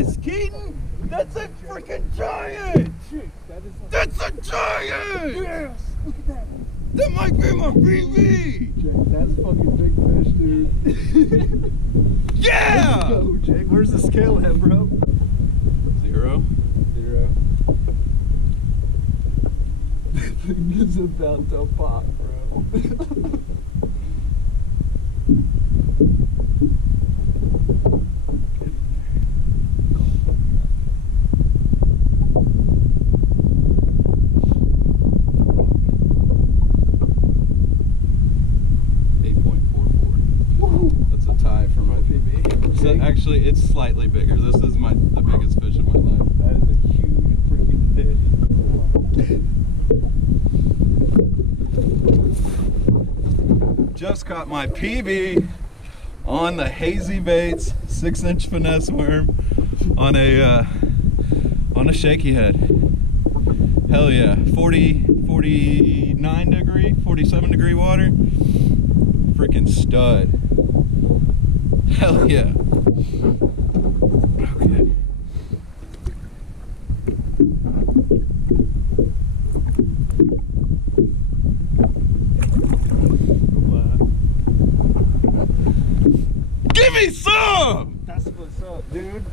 Yes, Keaton! That's a freaking giant! That's a giant! Yes! Look at that one. That might be my PB! Jake, that's fucking big fish, dude. Yeah! Let's go, Jake. Where's the scale at, bro? 0. 0. The thing is about to pop, bro. 8.44. That's a tie for my PB. So actually, it's slightly bigger. This is the biggest fish of my life. That is a huge freaking fish. Just caught my PB on the Hazy Baits 6-inch finesse worm on a shaky head. Hell yeah, 49 degree, 47 degree water. Freaking stud. Hell yeah. Okay. Give me some! That's what's up, dude.